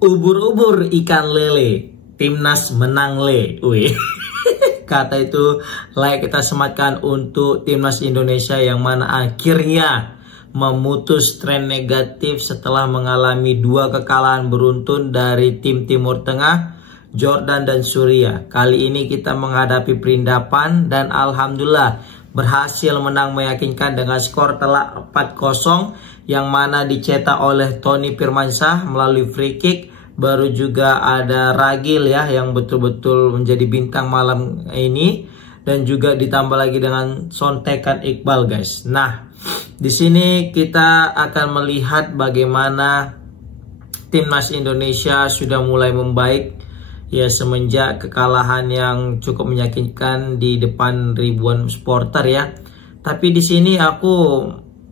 Ubur-ubur ikan lele, timnas menang le. Wih. Kata itu layak kita sematkan untuk timnas Indonesia yang mana akhirnya memutus tren negatif setelah mengalami 2 kekalahan beruntun dari tim Timur Tengah, Jordan dan Suriah. Kali ini kita menghadapi perindapan dan alhamdulillah berhasil menang meyakinkan dengan skor telak 4-0 yang mana dicetak oleh Tony Firmansyah melalui free kick. Baru juga ada Ragil ya yang betul-betul menjadi bintang malam ini, dan juga ditambah lagi dengan sontekan Iqbal guys. Nah, di sini kita akan melihat bagaimana timnas Indonesia sudah mulai membaik ya semenjak kekalahan yang cukup menyakitkan di depan ribuan supporter ya. Tapi di sini aku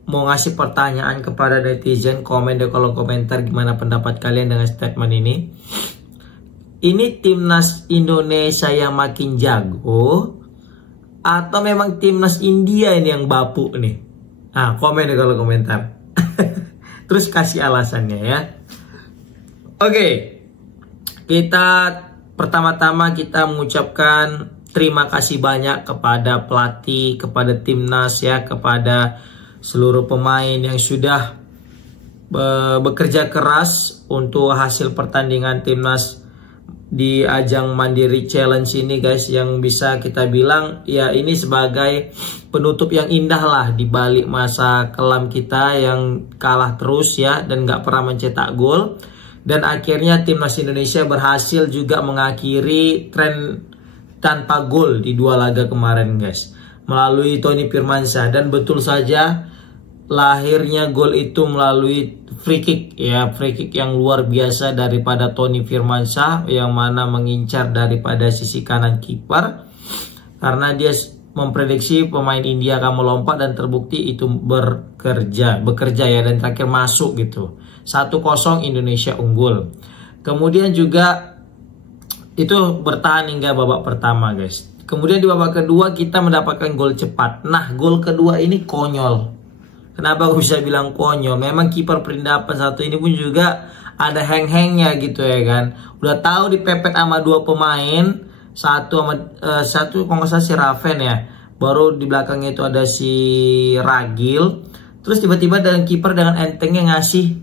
mau ngasih pertanyaan kepada netizen, komen deh kalau komentar gimana pendapat kalian dengan statement ini. Ini timnas Indonesia yang makin jago atau memang timnas India ini yang bapuk nih? Nah, komen deh kalau komentar. Terus kasih alasannya ya. Oke, kita pertama-tama kita mengucapkan terima kasih banyak kepada pelatih, kepada timnas ya, kepada seluruh pemain yang sudah bekerja keras untuk hasil pertandingan timnas di ajang Mandiri Challenge ini guys, yang bisa kita bilang ya ini sebagai penutup yang indah lah di balik masa kelam kita yang kalah terus ya dan gak pernah mencetak gol. Dan akhirnya timnas Indonesia berhasil juga mengakhiri tren tanpa gol di 2 laga kemarin guys, melalui Tony Firmansyah. Dan betul saja lahirnya gol itu melalui free kick ya, free kick yang luar biasa daripada Tony Firmansyah yang mana mengincar daripada sisi kanan kiper, karena dia memprediksi pemain India akan melompat dan terbukti itu bekerja ya, dan terakhir masuk gitu. 1-0 Indonesia unggul. Kemudian juga itu bertahan hingga babak pertama guys. Kemudian di babak kedua kita mendapatkan gol cepat. Nah, gol kedua ini konyol. Kenapa aku bisa bilang konyol? Memang kiper perindapan satu ini pun juga ada heng-hengnya gitu ya kan. Udah tahu dipepet sama 2 pemain, satu kalau nggak salah si Raven ya. Baru di belakangnya itu ada si Ragil. Terus tiba-tiba dengan kiper dengan entengnya ngasih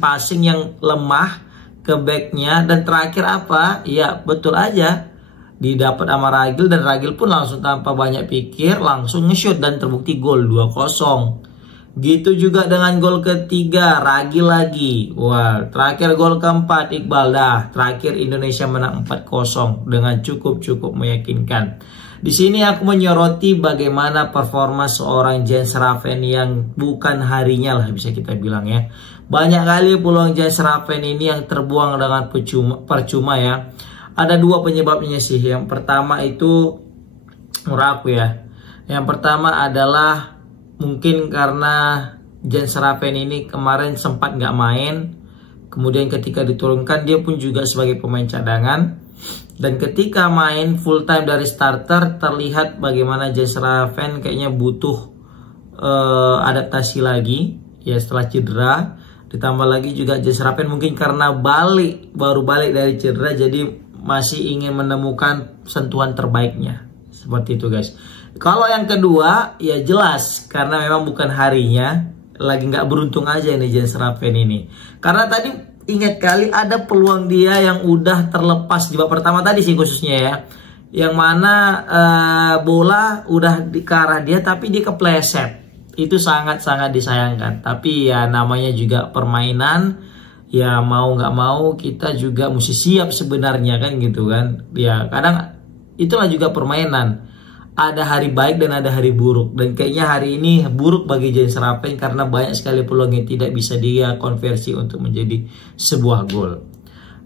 passing yang lemah ke backnya, dan terakhir apa? Ya betul aja didapat sama Ragil, dan Ragil pun langsung tanpa banyak pikir langsung nge-shoot dan terbukti gol 2-0. Gitu juga dengan gol ketiga Ragil lagi. Wah, terakhir gol keempat Iqbal. Dah, terakhir Indonesia menang 4-0 dengan cukup meyakinkan. Di sini aku menyoroti bagaimana performa seorang Jens Raven yang bukan harinya lah bisa kita bilang ya. Banyak kali peluang Jens Raven ini yang terbuang dengan percuma ya. Ada 2 penyebabnya sih. Yang pertama itu menurut aku ya. Yang pertama adalah mungkin karena Jens Raven ini kemarin sempat nggak main. Kemudian ketika diturunkan dia pun juga sebagai pemain cadangan. Dan ketika main full time dari starter terlihat bagaimana Jens Raven kayaknya butuh adaptasi lagi ya setelah cedera. Ditambah lagi juga Jens Raven mungkin karena baru balik dari cedera, jadi masih ingin menemukan sentuhan terbaiknya. Seperti itu guys. Kalau yang kedua ya jelas karena memang bukan harinya, lagi nggak beruntung aja ini Jens Raven ini. Karena tadi ingat kali ada peluang dia yang udah terlepas di babak pertama tadi sih khususnya ya, yang mana bola udah ke arah dia tapi dia kepleset. Itu sangat-sangat disayangkan. Tapi ya namanya juga permainan, ya mau nggak mau kita juga mesti siap sebenarnya kan gitu kan. Ya kadang itulah juga permainan. Ada hari baik dan ada hari buruk. Dan kayaknya hari ini buruk bagi Jens Raven karena banyak sekali peluang yang tidak bisa dia konversi untuk menjadi sebuah gol.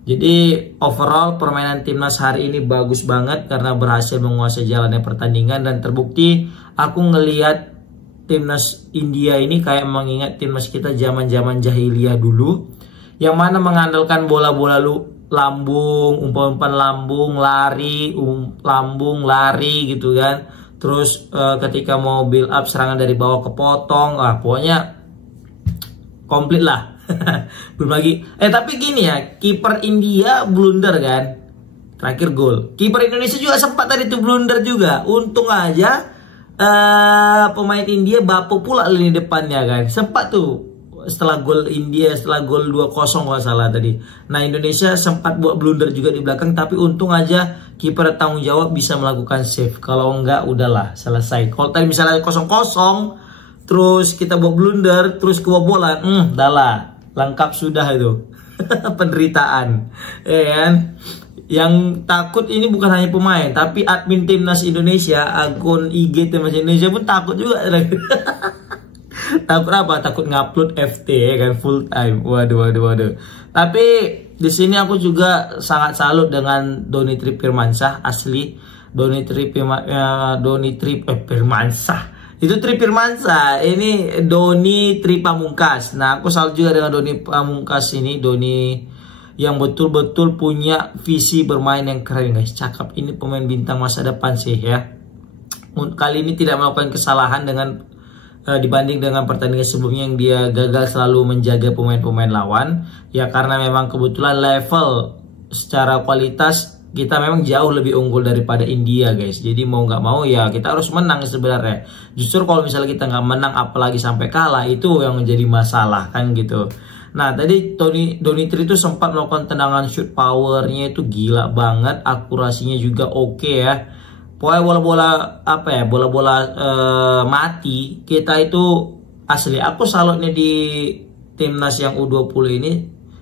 Jadi overall permainan timnas hari ini bagus banget karena berhasil menguasai jalannya pertandingan. Dan terbukti aku ngelihat timnas India ini kayak mengingat timnas kita zaman-zaman jahiliyah dulu, yang mana mengandalkan bola-bola lambung, umpan-umpan lambung, lambung, lari gitu kan. Terus ketika mau build up serangan dari bawah kepotong, pokoknya komplit lah. Belum lagi. Tapi gini ya, kiper India blunder kan. Terakhir gol. Kiper Indonesia juga sempat tadi tuh blunder juga. Untung aja pemain India bapuk pula lini depannya kan. Sempat tuh setelah gol India, setelah gol 2-0 kalau salah tadi. Nah, Indonesia sempat buat blunder juga di belakang, tapi untung aja kiper tanggung jawab bisa melakukan save. Kalau enggak udahlah selesai. Kalau tadi misalnya 0-0 terus kita buat blunder, terus kebobolan, dah lah, lengkap sudah itu. Penderitaan. Ya kan? Yang takut ini bukan hanya pemain, tapi admin timnas Indonesia, akun IG timnas Indonesia pun takut juga. Takut apa? Takut ngupload FT ya kan, full time. Waduh. Tapi di sini aku juga sangat salut dengan Doni Tri Firmansyah, asli. Doni Tri Firmansyah. Itu Tri Firmansyah, ini Doni Tri Pamungkas. Nah, aku salut juga dengan Doni Pamungkas ini, Doni yang betul-betul punya visi bermain yang keren guys. Cakep, ini pemain bintang masa depan sih ya. Kali ini tidak melakukan kesalahan dengan dibanding dengan pertandingan sebelumnya yang dia gagal selalu menjaga pemain-pemain lawan. Ya karena memang kebetulan level secara kualitas kita memang jauh lebih unggul daripada India guys. Jadi mau nggak mau ya kita harus menang sebenarnya. Justru kalau misalnya kita nggak menang apalagi sampai kalah, itu yang menjadi masalah kan gitu. Nah tadi Doni Tri itu sempat melakukan tendangan shoot, powernya itu gila banget, akurasinya juga oke ya. Pokoknya bola-bola mati kita itu asli. Aku salutnya di timnas yang U20 ini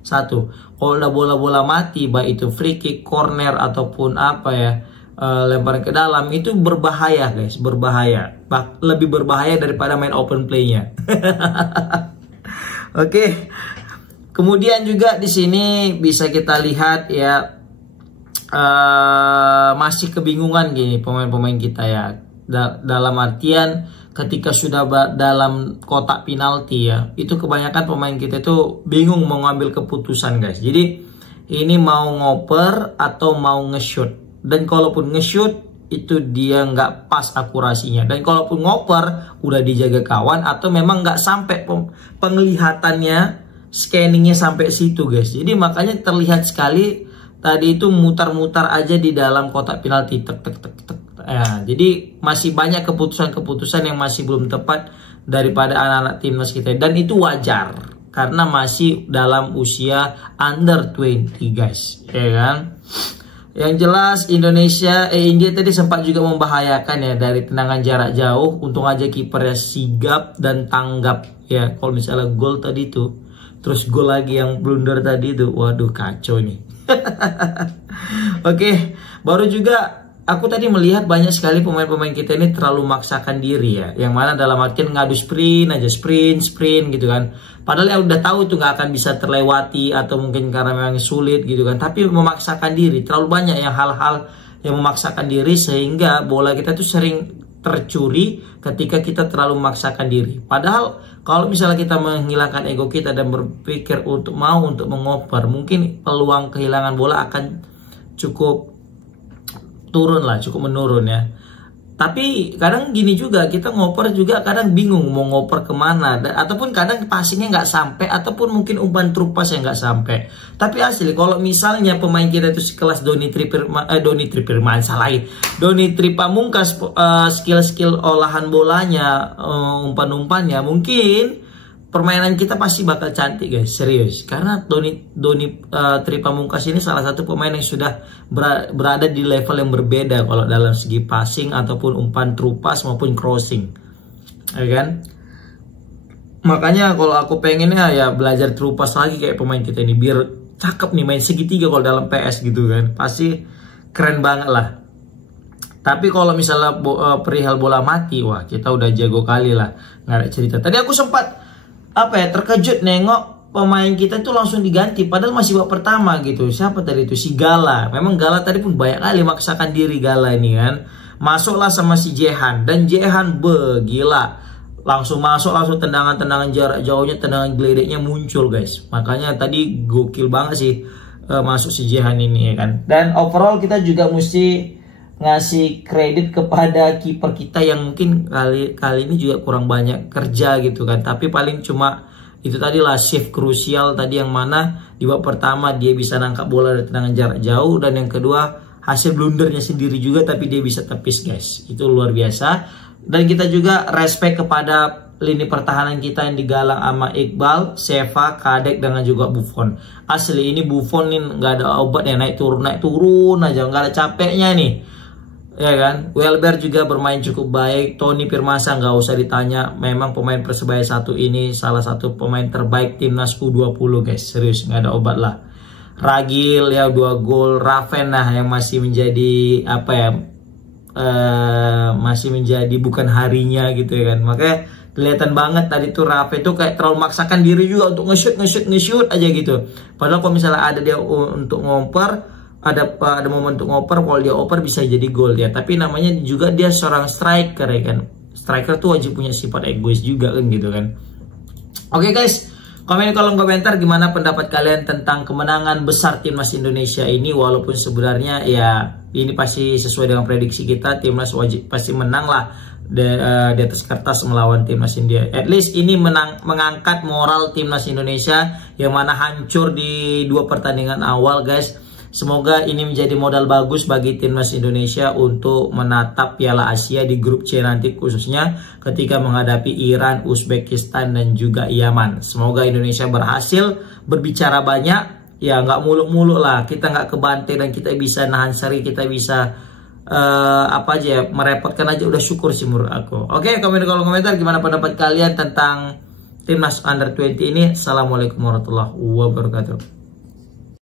satu, kalau udah bola-bola mati, baik itu free kick, corner ataupun lemparan ke dalam, itu berbahaya guys, berbahaya. Lebih berbahaya daripada main open play-nya. Oke. Kemudian juga di sini bisa kita lihat ya, masih kebingungan gini pemain-pemain kita ya. Dalam artian ketika sudah dalam kotak penalti ya, itu kebanyakan pemain kita itu bingung mau ngambil keputusan guys. Jadi ini mau ngoper atau mau nge-shoot. Dan kalaupun nge-shoot itu dia nggak pas akurasinya. Dan kalaupun ngoper udah dijaga kawan atau memang nggak sampai penglihatannya, scanningnya sampai situ guys. Jadi makanya terlihat sekali tadi itu mutar-mutar aja di dalam kotak penalti, tek. Ya, jadi masih banyak keputusan-keputusan yang masih belum tepat daripada anak-anak timnas kita. Dan itu wajar karena masih dalam usia under 20 guys, ya kan. Yang jelas India tadi sempat juga membahayakan ya dari tendangan jarak jauh. Untung aja kipernya sigap dan tanggap ya. Kalau misalnya gol tadi tuh, terus gol lagi yang blunder tadi tuh, waduh kacau nih. Oke, baru juga aku tadi melihat banyak sekali pemain-pemain kita ini terlalu memaksakan diri ya. Yang mana dalam artian ngadu sprint gitu kan. Padahal ya udah tahu itu nggak akan bisa terlewati atau mungkin karena memang sulit gitu kan. Tapi memaksakan diri, terlalu banyak yang hal-hal yang memaksakan diri sehingga bola kita tuh sering tercuri ketika kita terlalu memaksakan diri. Padahal kalau misalnya kita menghilangkan ego kita dan berpikir untuk mengoper, mungkin peluang kehilangan bola akan cukup menurun ya. Tapi kadang gini juga, kita ngoper juga kadang bingung mau ngoper kemana, ataupun kadang passingnya nggak sampai, ataupun mungkin umpan trupas yang nggak sampai. Tapi asli kalau misalnya pemain kita itu sekelas Doni Tri Pamungkas, skill olahan bolanya, umpan-umpannya, mungkin permainan kita pasti bakal cantik guys, serius. Karena Doni Tri Pamungkas ini salah satu pemain yang sudah berada di level yang berbeda kalau dalam segi passing ataupun umpan trupas maupun crossing, ya kan? Makanya kalau aku pengennya ya belajar trupas lagi kayak pemain kita ini, biar cakep nih main segitiga kalau dalam PS gitu kan, pasti keren banget lah. Tapi kalau misalnya perihal bola mati, wah kita udah jago kali lah, nggak ada cerita. Tadi aku sempat terkejut nengok pemain kita itu langsung diganti padahal masih babak pertama gitu. Siapa tadi itu? Si Gala. Memang Gala tadi pun banyak kali maksakan diri Gala ini kan. Masuklah sama si Jehan, dan Jehan gila. Langsung masuk, langsung tendangan jarak jauhnya, tendangan geledeknya muncul guys. Makanya tadi gokil banget sih masuk si Jehan ini ya kan. Dan overall kita juga mesti ngasih kredit kepada kiper kita yang mungkin kali ini juga kurang banyak kerja gitu kan. Tapi paling cuma Itu tadilah shift krusial tadi, yang mana di babak pertama dia bisa nangkap bola dari tendangan jarak jauh, dan yang kedua hasil blundernya sendiri juga tapi dia bisa tepis guys. Itu luar biasa. Dan kita juga respect kepada lini pertahanan kita yang digalang sama Iqbal, Seva, Kadek, dengan juga Buffon. Asli ini Buffon nih nggak ada obatnya, naik turun aja, nggak ada capeknya nih. Ya kan, Welber juga bermain cukup baik. Tony Pirmasa nggak usah ditanya, memang pemain Persebaya 1 ini salah satu pemain terbaik timnas U20 guys, serius nggak ada obat lah. Ragil ya 2 gol, Raven nah yang masih menjadi apa ya, masih menjadi bukan harinya gitu ya kan. Makanya kelihatan banget tadi tuh Raven tuh kayak terlalu memaksakan diri juga untuk nge-shoot aja gitu. Padahal kalau misalnya ada dia untuk ngoper, ada momen untuk ngoper, kalau dia oper bisa jadi gol ya. Tapi namanya juga dia seorang striker ya kan. Striker tuh wajib punya sifat egois juga kan gitu kan. Oke guys, komen di kolom komentar gimana pendapat kalian tentang kemenangan besar timnas Indonesia ini. Walaupun sebenarnya ya ini pasti sesuai dengan prediksi kita, timnas wajib pasti menang lah di atas kertas melawan timnas India. At least ini mengangkat moral timnas Indonesia yang mana hancur di 2 pertandingan awal guys. Semoga ini menjadi modal bagus bagi timnas Indonesia untuk menatap Piala Asia di grup C nanti, khususnya ketika menghadapi Iran, Uzbekistan, dan juga Yaman. Semoga Indonesia berhasil berbicara banyak, ya nggak muluk-muluk lah, kita nggak kebantai dan kita bisa nahan seri, kita bisa apa aja ya, merepotkan aja udah syukur sih menurut aku. Oke, komen di kolom komentar gimana pendapat kalian tentang timnas Under 20 ini. Assalamualaikum warahmatullahi wabarakatuh.